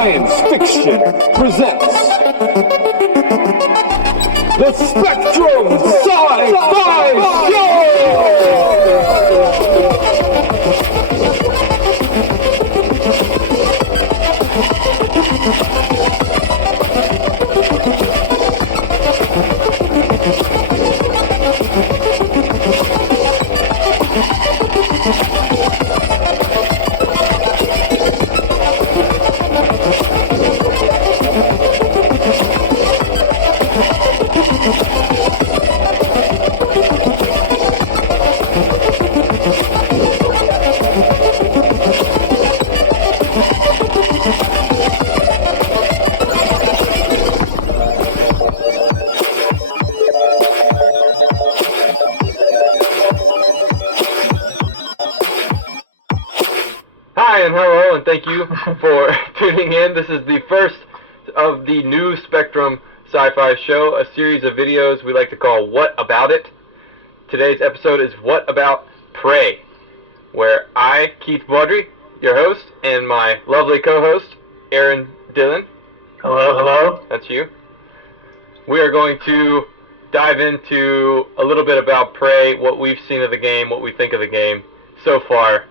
Science Fiction presents the Spectrum Sci-Fi Hi and hello and thank you for tuning in. This is the first of the new Spectrum Sci-Fi Show, a series of videos we like to call What About It. Today's episode is What About Prey, where I, Keith Baudry, your host, and my lovely co-host, Erin Dillon. Hello, hello. That's you. We are going to dive into a little bit about Prey, what we've seen of the game, what we think of the game so far.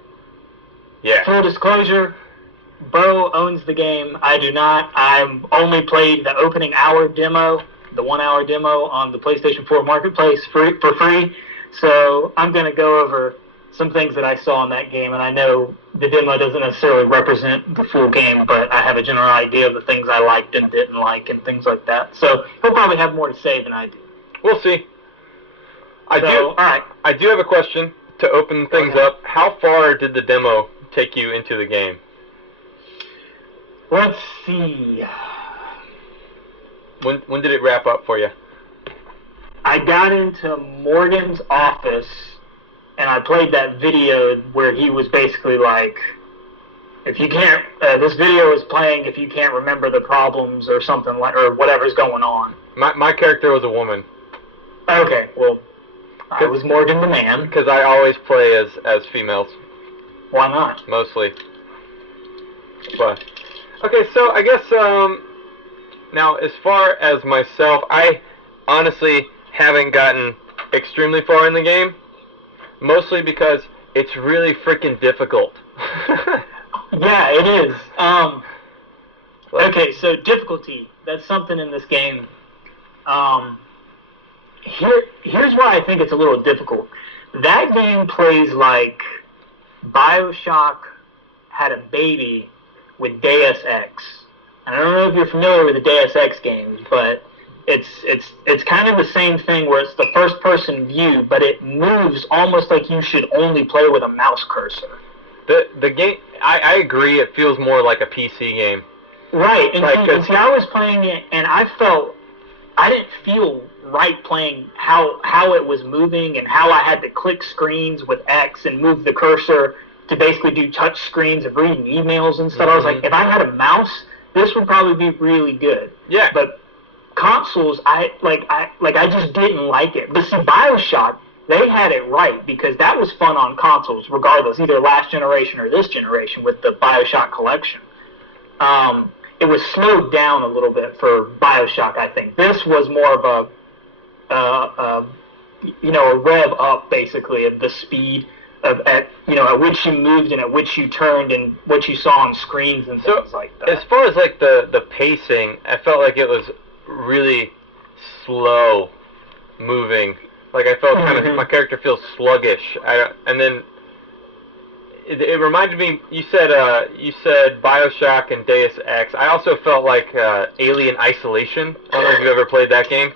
Yeah. Full disclosure, Bo owns the game. I do not. I've only played the opening hour demo, the 1 hour demo on the PlayStation 4 Marketplace for free. So I'm going to go over some things that I saw in that game. And I know the demo doesn't necessarily represent the full game, but I have a general idea of the things I liked and didn't like and things like that. So he'll probably have more to say than I do. We'll see. I do have a question to open things up. How far did the demo take you into the game? Let's see. When did it wrap up for you? I got into Morgan's office and I played that video where he was basically like, if you can't, this video is playing if you can't remember the problems or something like, or whatever's going on. My character was a woman. Okay, well, I was Morgan the man. Because I always play as females. Why not? Mostly. But okay, so I guess now as far as myself, I honestly haven't gotten extremely far in the game, mostly because it's really freaking difficult. Yeah, it is. Okay, so difficulty. That's something in this game. Here's why I think it's a little difficult. That game plays like BioShock had a baby with Deus Ex. And I don't know if you're familiar with the Deus Ex games, but it's kind of the same thing where it's the first person view, but it moves almost like you should only play with a mouse cursor. The game, I agree, it feels more like a PC game. Right, and see, I was playing it and I didn't feel right playing how it was moving and how I had to click screens with X and move the cursor to basically do touch screens of reading emails and stuff. Mm-hmm. I was like, if I had a mouse, this would probably be really good. Yeah. But consoles, I just didn't like it. But see, BioShock, they had it right because that was fun on consoles, regardless, either last generation or this generation with the BioShock collection. It was slowed down a little bit for BioShock, I think. This was more of a rev up, basically, of the speed at which you moved and at which you turned and what you saw on screens and things like that. As far as like the pacing, I felt like it was really slow moving. Like I felt kind of, my character feels sluggish. And then it reminded me. You said BioShock and Deus Ex. I also felt like Alien Isolation. I don't know if you've ever played that game.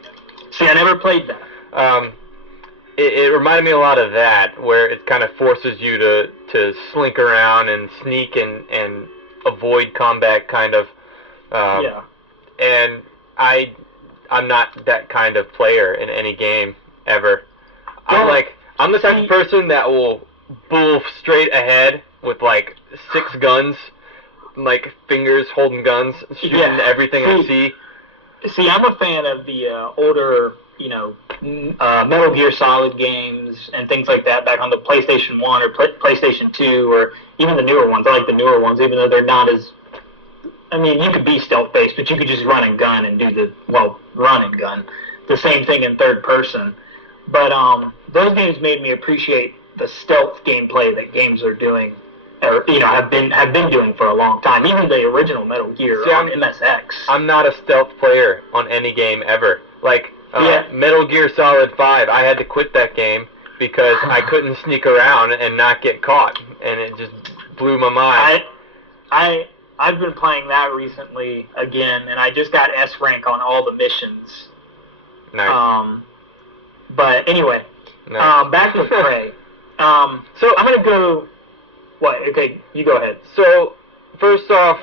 See, I never played that. It reminded me a lot of that, where it kind of forces you to slink around and sneak and avoid combat, kind of. Yeah. And I'm not that kind of player in any game ever. Well, I'm the type of person that will bull straight ahead with like 6 guns, like fingers holding guns, shooting everything I see. See, I'm a fan of the older, Metal Gear Solid games and things like that back on the PlayStation 1 or PlayStation 2 or even the newer ones. I like the newer ones, even though they're not as I mean, you could be stealth-based, but you could just run and gun and do run and gun. The same thing in third person. But those games made me appreciate the stealth gameplay that games are doing, or have been doing for a long time. Even the original Metal Gear on MSX. I'm not a stealth player on any game ever. Like Metal Gear Solid 5, I had to quit that game because I couldn't sneak around and not get caught, and it just blew my mind. I've been playing that recently again, and I just got S rank on all the missions. Nice. But anyway, nice. back to Prey. So I'm gonna go. What? Okay, you go ahead. So first off,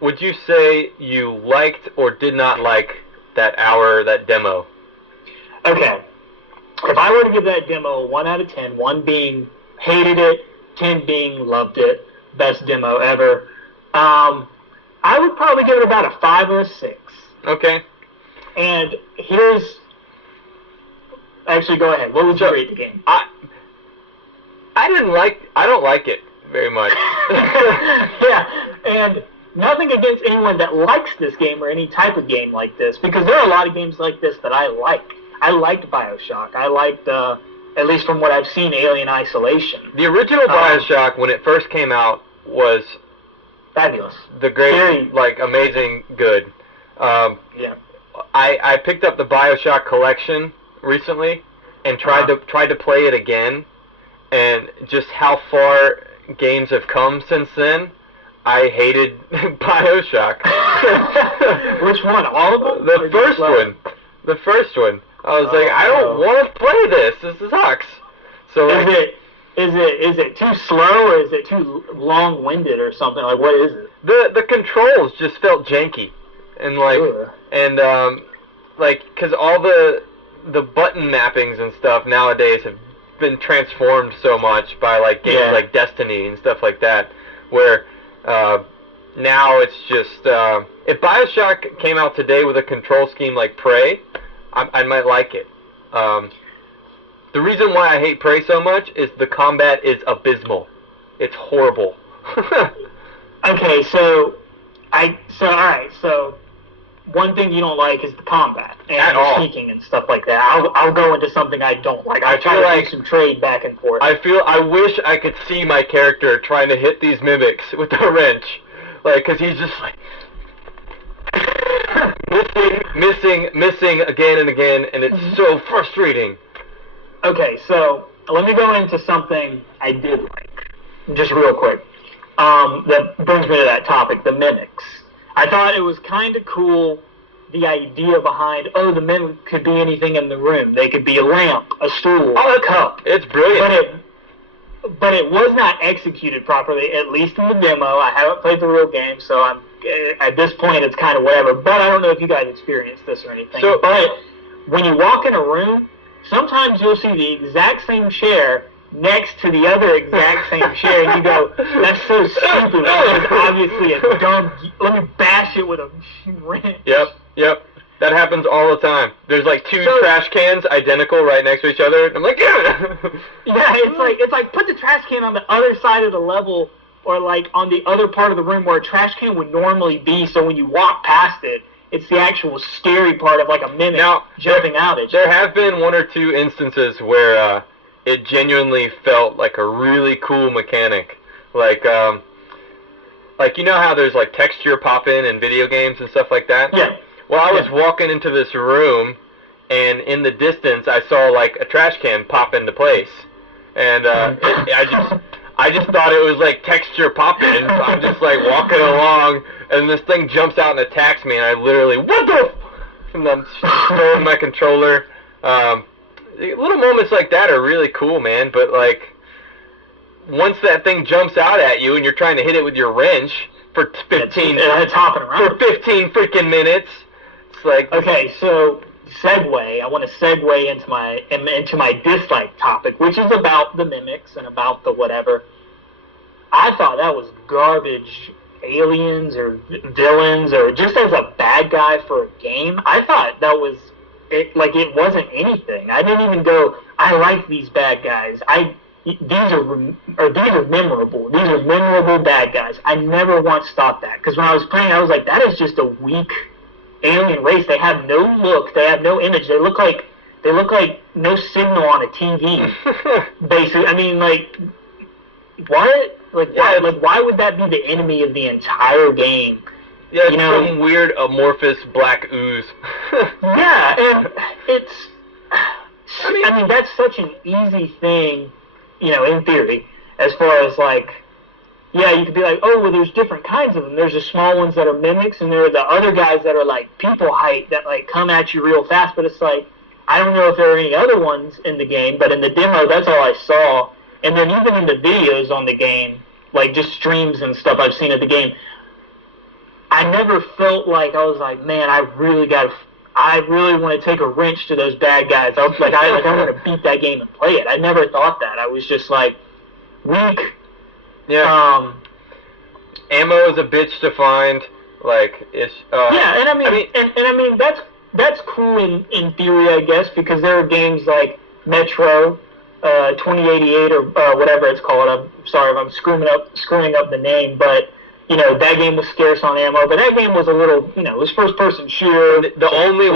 would you say you liked or did not like that demo? Okay. If I were to give that demo a 1 out of 10, 1 being hated it, 10 being loved it, best demo ever, I would probably give it about a 5 or a 6. Okay. And actually, go ahead. What would you rate the game? I don't like it very much. Yeah, and nothing against anyone that likes this game or any type of game like this, because there are a lot of games like this that I like. I liked BioShock. I liked, at least from what I've seen, Alien Isolation. The original BioShock, when it first came out, was fabulous. The great, amazing good. Yeah. I picked up the BioShock collection recently and tried to play it again, and just how far games have come since then. I hated BioShock. Which one? All of them? The first one. The first one. I was like, I don't want to play this. This sucks. So is it too slow, or is it too long-winded or something? Like, what is it? The controls just felt janky, and because all the button mappings and stuff nowadays have been transformed so much by games like Destiny and stuff like that, where now it's just if BioShock came out today with a control scheme like Prey, I might like it. The reason why I hate Prey so much is the combat is abysmal. It's horrible. Okay, so alright, so one thing you don't like is the combat and sneaking and stuff like that. I'll go into something I don't like. I'll try to do some trade back and forth. I wish I could see my character trying to hit these mimics with a wrench, because he's just missing again and again, and it's so frustrating. Okay, so let me go into something I did like, just real quick. That brings me to that topic, the mimics. I thought it was kind of cool, the idea behind, the mimic could be anything in the room. They could be a lamp, a stool, a cup. It's brilliant. But it was not executed properly, at least in the demo. I haven't played the real game, so at this point it's kind of whatever. But I don't know if you guys experienced this or anything. But when you walk in a room, sometimes you'll see the exact same chair next to the other exact same chair, and you go, that's so stupid. That's obviously a dumb, let me bash it with a wrench. Yep. That happens all the time. There's two trash cans identical right next to each other. I'm like, yeah. Yeah, it's like put the trash can on the other side of the level, or on the other part of the room where a trash can would normally be, so when you walk past it, it's the actual scary part of a mimic jumping out at you. There have been 1 or 2 instances where it genuinely felt like a really cool mechanic. You know how there's texture pop-in in video games and stuff like that? Yeah. Well, I was walking into this room, and in the distance I saw a trash can pop into place. And I just thought it was texture pop-in. So I'm just walking along, and this thing jumps out and attacks me, and I literally, what the and I'm throwing my controller. Little moments like that are really cool, man, but once that thing jumps out at you and you're trying to hit it with your wrench for 15 it's hopping around for 15 freaking minutes, it's okay, so segue. I want to segue into my dislike topic, which is about the mimics and about the whatever. I thought that was garbage. Aliens or villains, or just as a bad guy for a game, I thought that was it. It wasn't anything. I didn't even go, I like these bad guys. these are memorable. These are memorable bad guys. I never once thought that, because when I was playing, I was like, that is just a weak alien race. They have no look. They have no image. They look like no signal on a TV. Basically, I mean, like, what? Why would that be the enemy of the entire game? Yeah, it's some weird amorphous black ooze. Yeah, and it's. I mean, that's such an easy thing, in theory, as far as like, yeah, you could be like, oh, well, there's different kinds of them. There's the small ones that are mimics, and there are the other guys that are like people height that like come at you real fast. But it's like, I don't know if there are any other ones in the game, but in the demo, that's all I saw. And then even in the videos on the game, like just streams and stuff I've seen of the game, I never felt like I was like, man, I really want to take a wrench to those bad guys. I was like, I want to beat that game and play it. I never thought that. I was just like, weak. Yeah. Ammo is a bitch to find. Like, it's. Yeah, and I mean, that's cool in theory, I guess, because there are games like Metro, 2088 or whatever it's called. I'm sorry if I'm screwing up the name, but. That game was scarce on ammo, but that game was a little, it was first-person shooter. The only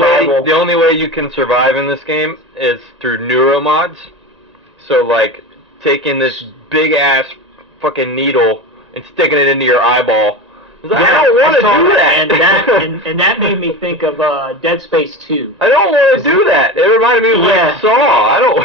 way you can survive in this game is through neuromods. So, like, taking this big-ass fucking needle and sticking it into your eyeball. I don't want to do that. And that made me think of Dead Space 2. I don't want to do that. It reminded me of, like, Saw. I don't...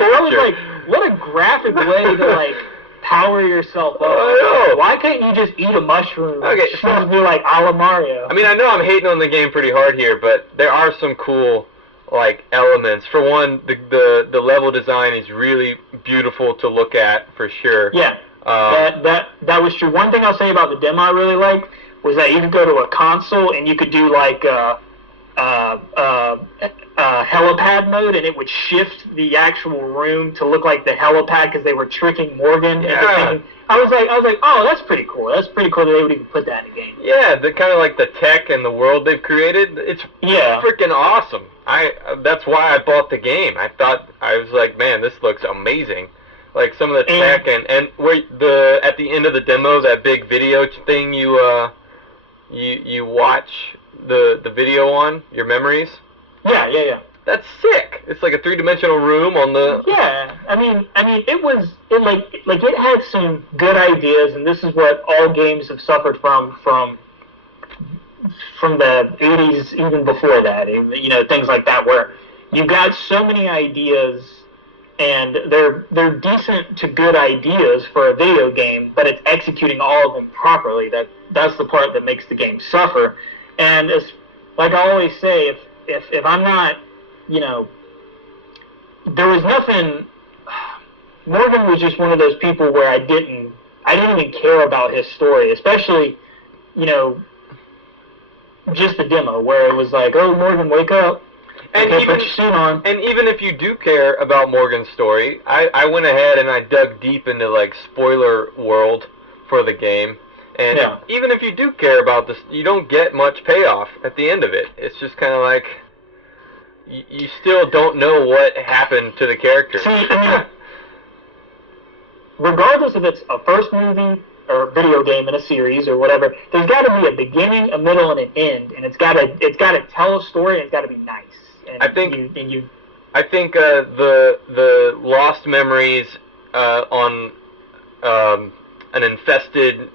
I was like, what a graphic way to, like... power yourself up. I know. Why couldn't you just eat a mushroom? Okay, so be like a la Mario. I mean, I know I'm hating on the game pretty hard here, but there are some cool, like, elements. For one, the level design is really beautiful to look at, for sure. Yeah, that was true. One thing I'll say about the demo I really liked was that you could go to a console and you could do like helipad mode, and it would shift the actual room to look like the helipad because they were tricking Morgan. Yeah. And I was like, oh, that's pretty cool. That's pretty cool that they would even put that in a game. Yeah, the kind of like the tech and the world they've created. It's freaking awesome. That's why I bought the game. I was like, man, this looks amazing. Like some of the tech and where at the end of the demo, that big video thing you watch the video on your memories. Yeah. That's sick. It's like a 3-dimensional room on the. Yeah, I mean, it had some good ideas, and this is what all games have suffered from the 80s, even before that. Things like that, where you got so many ideas, and they're decent to good ideas for a video game, but it's executing all of them properly. That's the part that makes the game suffer. And it's like I always say, if I'm not, there was nothing. Morgan was just one of those people where I didn't even care about his story, especially, just the demo where it was like, oh, Morgan, wake up. And put your suit on. And even if you do care about Morgan's story, I went ahead and I dug deep into like spoiler world for the game. And even if you do care about this, you don't get much payoff at the end of it. It's just kind of like, you still don't know what happened to the character. See, I mean, regardless if it's a first movie or video game in a series or whatever, there's got to be a beginning, a middle, and an end, and it's got to tell a story, and it's got to be nice. And I think the lost memories on an infested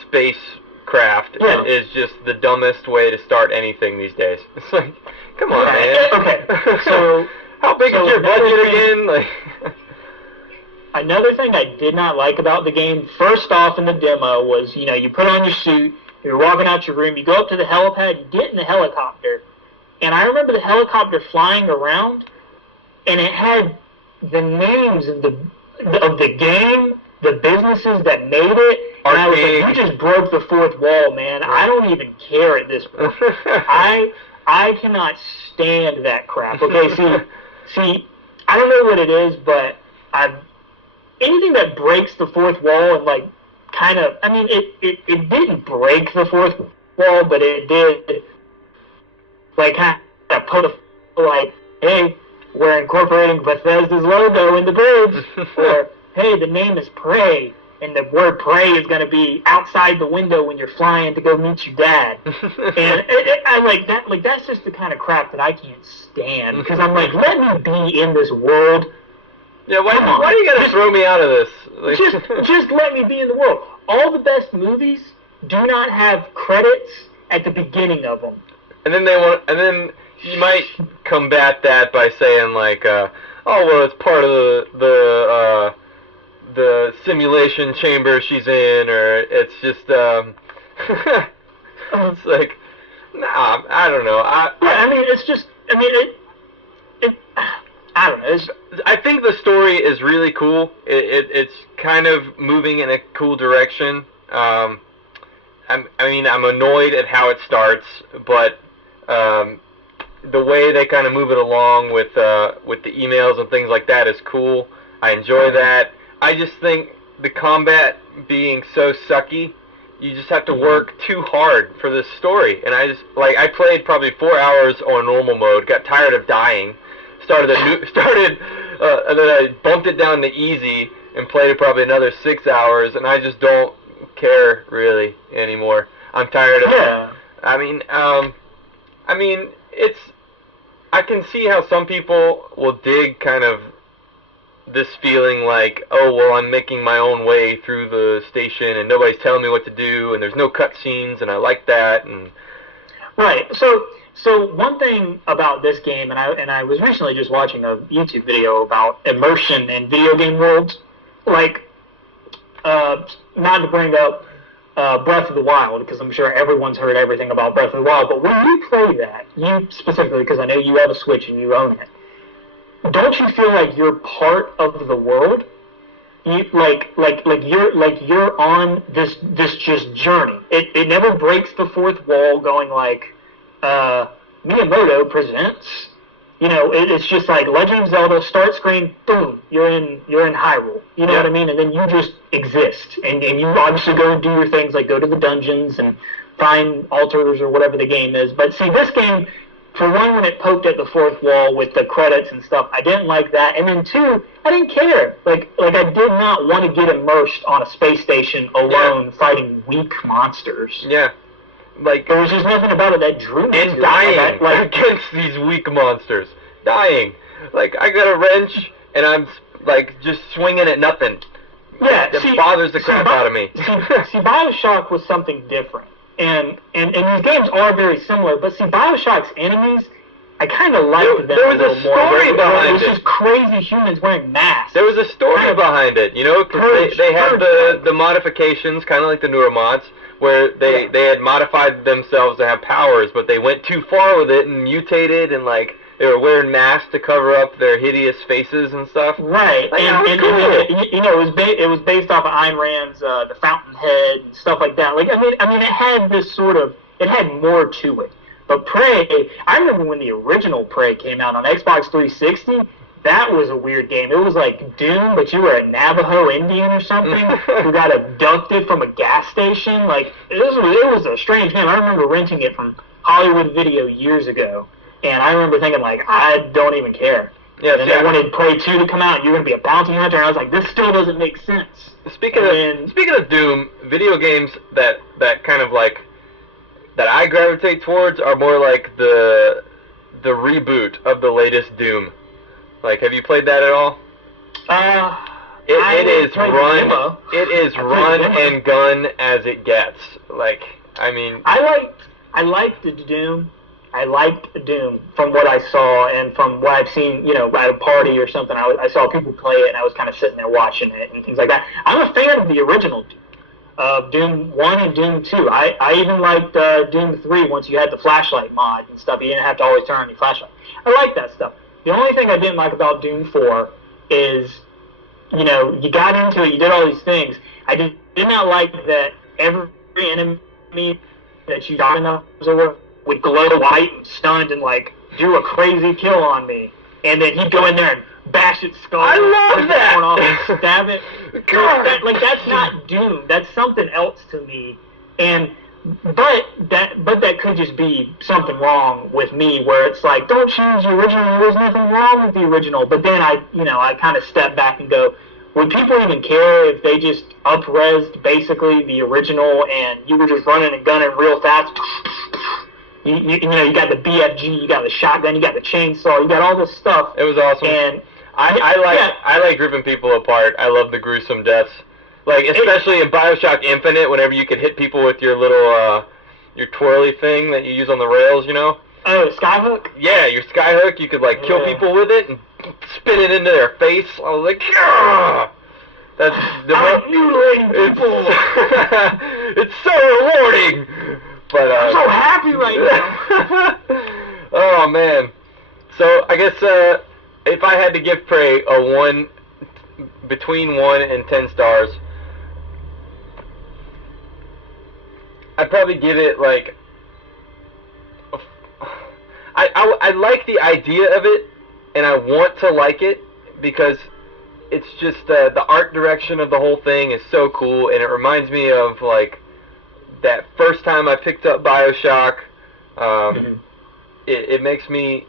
spacecraft is just the dumbest way to start anything these days. It's like, come on, man. Okay, so how big is your budget again? Like, another thing I did not like about the game, first off in the demo, was you put on your suit, you're walking out your room, you go up to the helipad, you get in the helicopter, and I remember the helicopter flying around, and it had the names of the game, the businesses that made it. And I was like, you just broke the fourth wall, man. I don't even care at this point. I cannot stand that crap. Okay, see, I don't know what it is, but anything that breaks the fourth wall and like kind of, I mean, it didn't break the fourth wall, but it did like kind of put a like, hey, we're incorporating Bethesda's logo in the bridge, or hey, the name is Prey, and the word Prey is going to be outside the window when you're flying to go meet your dad. And I like that. Like, that's just the kind of crap that I can't stand, because I'm like, let me be in this world. Yeah, why do you gotta throw me out of this? Like, just let me be in the world. All the best movies do not have credits at the beginning of them. And then you might combat that by saying like, oh well, it's part of the simulation chamber she's in, or it's just it's like, nah, I don't know. I mean, it's just, I mean, it I don't know. I think the story is really cool. It's kind of moving in a cool direction. I'm annoyed at how it starts, but the way they kind of move it along with the emails and things like that is cool. I enjoy that. I just think the combat being so sucky, you just have to work too hard for this story. And I played probably 4 hours on normal mode, got tired of dying. And then I bumped it down to easy and played it probably another 6 hours, and I just don't care really anymore. I'm tired of it. I mean, it's. I can see how some people will dig kind of this feeling like, oh well, I'm making my own way through the station and nobody's telling me what to do, and there's no cutscenes, and I like that. And right. So one thing about this game, and I was recently just watching a YouTube video about immersion in video game worlds, like, not to bring up Breath of the Wild, because I'm sure everyone's heard everything about Breath of the Wild, but when you play that, you specifically, because I know you have a Switch and you own it, don't you feel like you're part of the world? You you're on this just journey. It never breaks the fourth wall, going like, Miyamoto presents. You know, it's just like Legend of Zelda, start screen, boom, you're in Hyrule. You know what I mean? And then you just exist, and you obviously go and do your things, like go to the dungeons and find altars or whatever the game is. But see, this game, for one, when it poked at the fourth wall with the credits and stuff, I didn't like that. And then two, I didn't care. Like I did not want to get immersed on a space station alone fighting weak monsters. Yeah. Like, there was just nothing about it that drew me. And dying against these weak monsters. Dying. Like, I got a wrench, and I'm, like, just swinging at nothing. Yeah, that bothers the crap out of me. See, BioShock was something different. And these games are very similar, but see, BioShock's enemies, I kind of liked them there was a little more. There was a story behind it. It was just crazy humans wearing masks. There was a story behind it, you know, because they had the modifications, kind of like the Neuromods, where they had modified themselves to have powers, but they went too far with it and mutated, and like they were wearing masks to cover up their hideous faces and stuff. Right, like, and you know, it was based off of Ayn Rand's The Fountainhead and stuff like that. Like, I mean, it had this sort of, it had more to it. But Prey, I remember when the original Prey came out on Xbox 360. That was a weird game. It was like Doom, but you were a Navajo Indian or something who got abducted from a gas station. Like, it was a strange game. I remember renting it from Hollywood Video years ago, and I remember thinking, like, I don't even care. Yeah, and they wanted Prey 2 to come out, and you're going to be a bounty hunter, and I was like, this still doesn't make sense. Speaking of Doom, video games that kind of like, that I gravitate towards are more like the reboot of the latest Doom. Like, have you played that at all? It is run and gun as it gets. Like, I mean, I liked Doom. I liked Doom from what I saw and from what I've seen, you know, at a party or something. I saw people play it, and I was kind of sitting there watching it and things like that. I'm a fan of the original Doom, Doom 1 and Doom 2. I even liked Doom 3 once you had the flashlight mod and stuff. You didn't have to always turn on your flashlight. I like that stuff. The only thing I didn't like about Doom 4 is, you know, you got into it, you did all these things. I did not like that every enemy that you got enough would glow white and stunned and, like, do a crazy kill on me. And then he'd go in there and bash its skull. I love that! Off and stab it. God. That's not Doom. That's something else to me. And but that could just be something wrong with me, where it's like, don't change the original. There's nothing wrong with the original. But then I kind of step back and go, would people even care if they just up-resed basically the original and you were just running and gunning real fast? You got the BFG, you got the shotgun, you got the chainsaw, you got all this stuff. It was awesome. And I like ripping people apart. I love the gruesome deaths. Like, especially in BioShock Infinite, whenever you could hit people with your little, your twirly thing that you use on the rails, you know? Oh, Skyhook? Yeah, your Skyhook, you could, like, kill people with it and spin it into their face. I was like, yeah! That's I'm mutilating people! It's so rewarding! But, I'm so happy right now! Oh, man. So, I guess, if I had to give Prey a 1, between 1 and 10 stars, I'd probably give it, like, I like the idea of it, and I want to like it, because it's just, the art direction of the whole thing is so cool, and it reminds me of, like, that first time I picked up BioShock. It makes me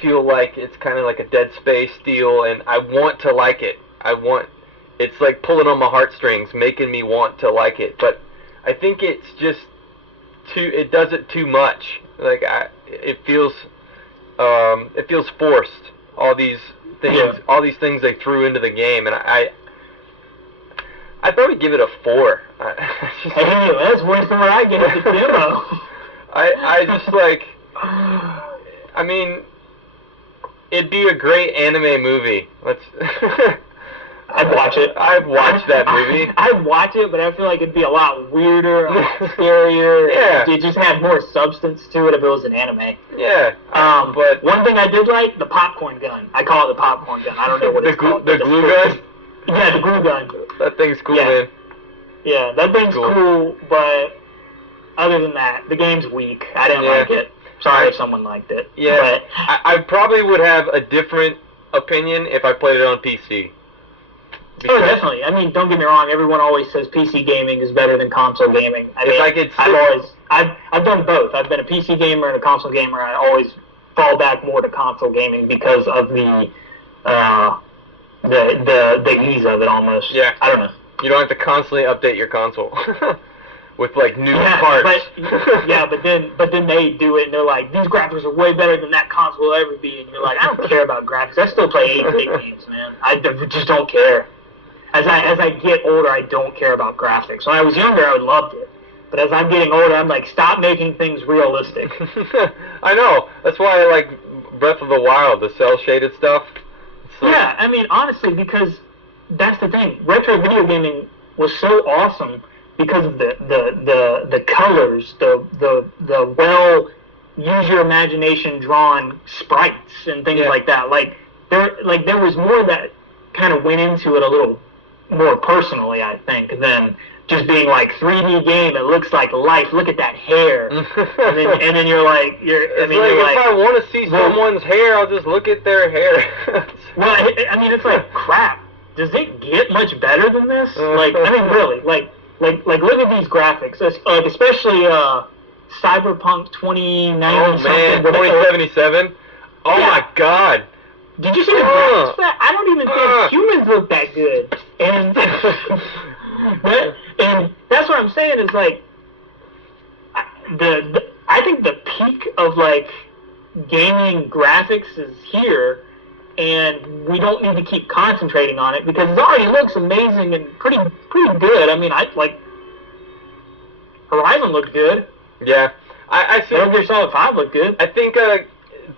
feel like it's kind of like a Dead Space deal, and I want to like it. It's like pulling on my heartstrings, making me want to like it, but I think it's just it does it too much. Like, it feels forced. All these things they threw into the game, and I'd probably give it a 4. Hey, that's worse than what I get at the demo. I just, like, I mean, it'd be a great anime movie. I'd watch it. I'd watch that movie. I'd watch it, but I feel like it'd be a lot weirder, a lot scarier. Yeah. It just had more substance to it if it was an anime. Yeah. But one thing I did like, the popcorn gun. I call it the popcorn gun. I don't know what it's called. The glue gun? Yeah, the glue gun. That thing's cool, Yeah. man. Yeah, that thing's cool, but other than that, the game's weak. I didn't like it. Sorry if someone liked it. Yeah, but I probably would have a different opinion if I played it on PC. Oh, definitely. I mean, don't get me wrong. Everyone always says PC gaming is better than console gaming. I've done both. I've been a PC gamer and a console gamer. I always fall back more to console gaming because of the ease of it almost. Yeah. I don't know. You don't have to constantly update your console with like new parts. But then they do it and they're like, these graphics are way better than that console will ever be, and you're like, I don't care about graphics. I still play 8-bit games, man. I just don't care. As I get older, I don't care about graphics. When I was younger, I loved it. But as I'm getting older, I'm like, stop making things realistic. I know. That's why I like Breath of the Wild, the cel-shaded stuff. Yeah, I mean, honestly, because that's the thing. Retro video gaming was so awesome because of the colors, the well use your imagination drawn sprites and things like that. Like there was more that kind of went into it a little more personally, I think, than just being like 3D game. It looks like life. Look at that hair, and then you're like, if I want to see someone's hair, I'll just look at their hair. Well, I mean, it's like crap. Does it get much better than this? Like, I mean, really, like look at these graphics. Like, especially Cyberpunk 2090 man, 2077. Oh my God. Did you see the graphics for that? I don't even think humans look that good. And and that's what I'm saying is like I think the peak of like gaming graphics is here, and we don't need to keep concentrating on it because it already looks amazing and pretty good. I mean, I like Horizon looked good. Yeah, I see. Metal Gear Solid 5 looked good. I think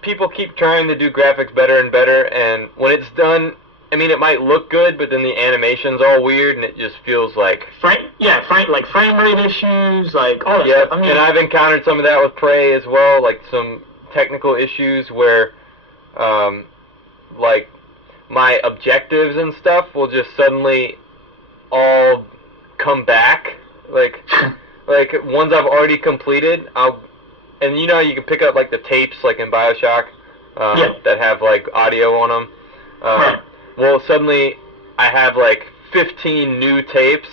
people keep trying to do graphics better and better, and when it's done, I mean, it might look good, but then the animation's all weird, and it just feels like frame rate issues, like all that stuff. I mean, and I've encountered some of that with Prey as well, like some technical issues where, like my objectives and stuff will just suddenly all come back, like ones I've already completed. And you know, you can pick up like the tapes, like in BioShock, that have like audio on them. Well, suddenly I have like 15 new tapes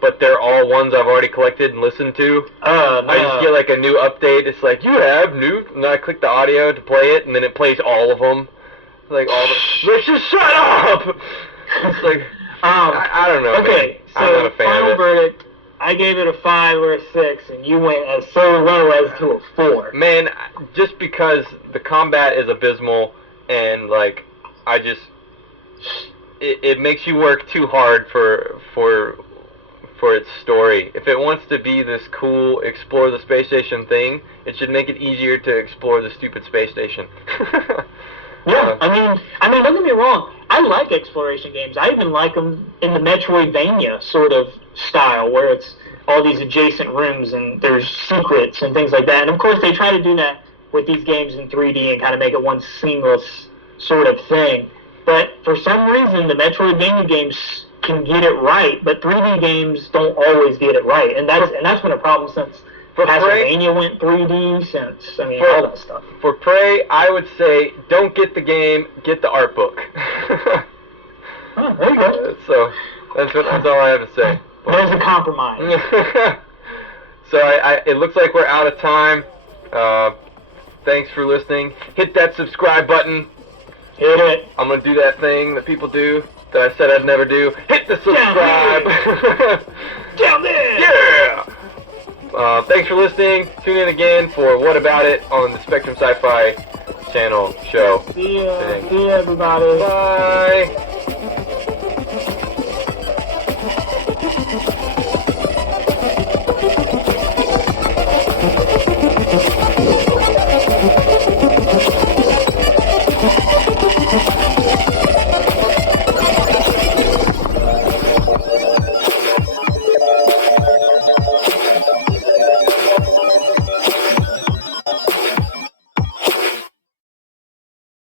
but they're all ones I've already collected and listened to. No. I just get like a new update. It's like, you have new, and I click the audio to play it, and then it plays all of them. Like all the. Let's just shut up. It's like, I don't know. Okay, man. I'm not so a fan final of it. verdict. I gave it a 5 or a 6, and you went as so low as to a 4. Man, just because the combat is abysmal, and like, I just, it makes you work too hard for its story. If it wants to be this cool explore the space station thing, it should make it easier to explore the stupid space station. Yeah, I mean, don't get me wrong. I like exploration games. I even like them in the Metroidvania sort of style, where it's all these adjacent rooms and there's secrets and things like that. And of course, they try to do that with these games in 3D and kind of make it one seamless sort of thing. But for some reason, the Metroidvania games can get it right, but 3D games don't always get it right. And that's been a problem since Castlevania went 3D, since, all that stuff. For Prey, I would say, don't get the game, get the art book. Oh, there you go. So, that's all I have to say. There's a compromise. So, it looks like we're out of time. Thanks for listening. Hit that subscribe button. Hit it. I'm going to do that thing that people do that I said I'd never do. Hit the subscribe. Down there. Yeah. Thanks for listening. Tune in again for What About It on the Spectrum Sci-Fi channel show. See ya, everybody. Bye.